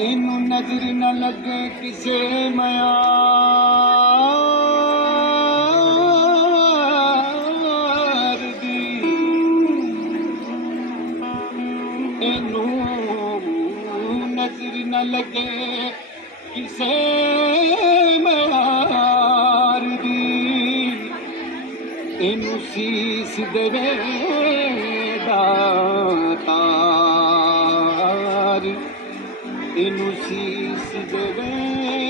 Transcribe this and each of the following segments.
ਇਹਨੂੰ ਨਜ਼ਰ ਨਾ ਲੱਗੇ ਕਿਸੇ ਮਿਆ ਇਹਨੂੰ ਨਜ਼ਰ ਨਾ ਲੱਗੇ ਕਿਸੇ ਮਿਆਰ ਦੀ। ਇਹਨੂੰ ਸੀਸ ਦੇਵੇ ਦਾਤਾ। inusis jagat.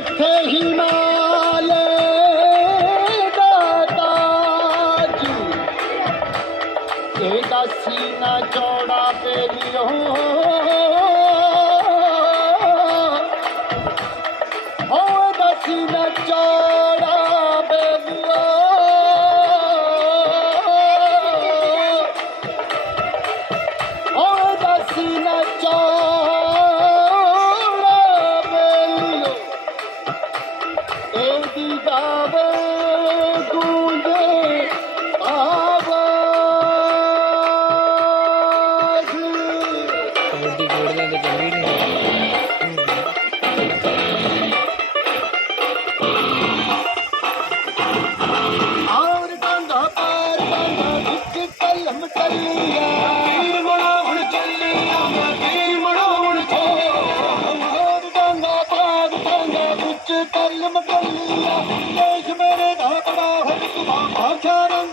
मथे हिमाल सीना चौड़ा पेरूं न सीना चौड़ा I'm